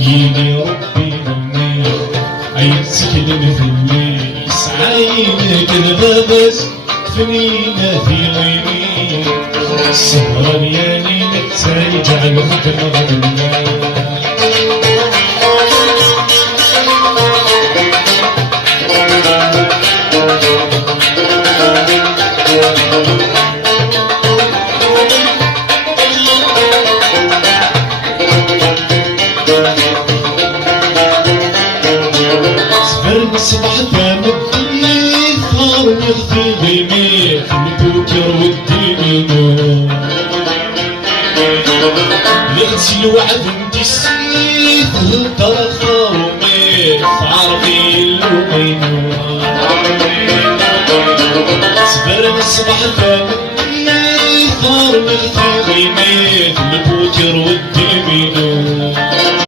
يلي ربي مني عيتك المثلي سعينك الغابس فنينة في غيري السهرة ديالي نتاي جعلتك مغنى صباح تمدي ثار نغفي غيمي في البوكر والدينو لغتي الوعد انتي السيف هدر خاومي فعرضي اللومينو صبر الصباح تمدي ثار نغفي غيمي في البوكر والدينو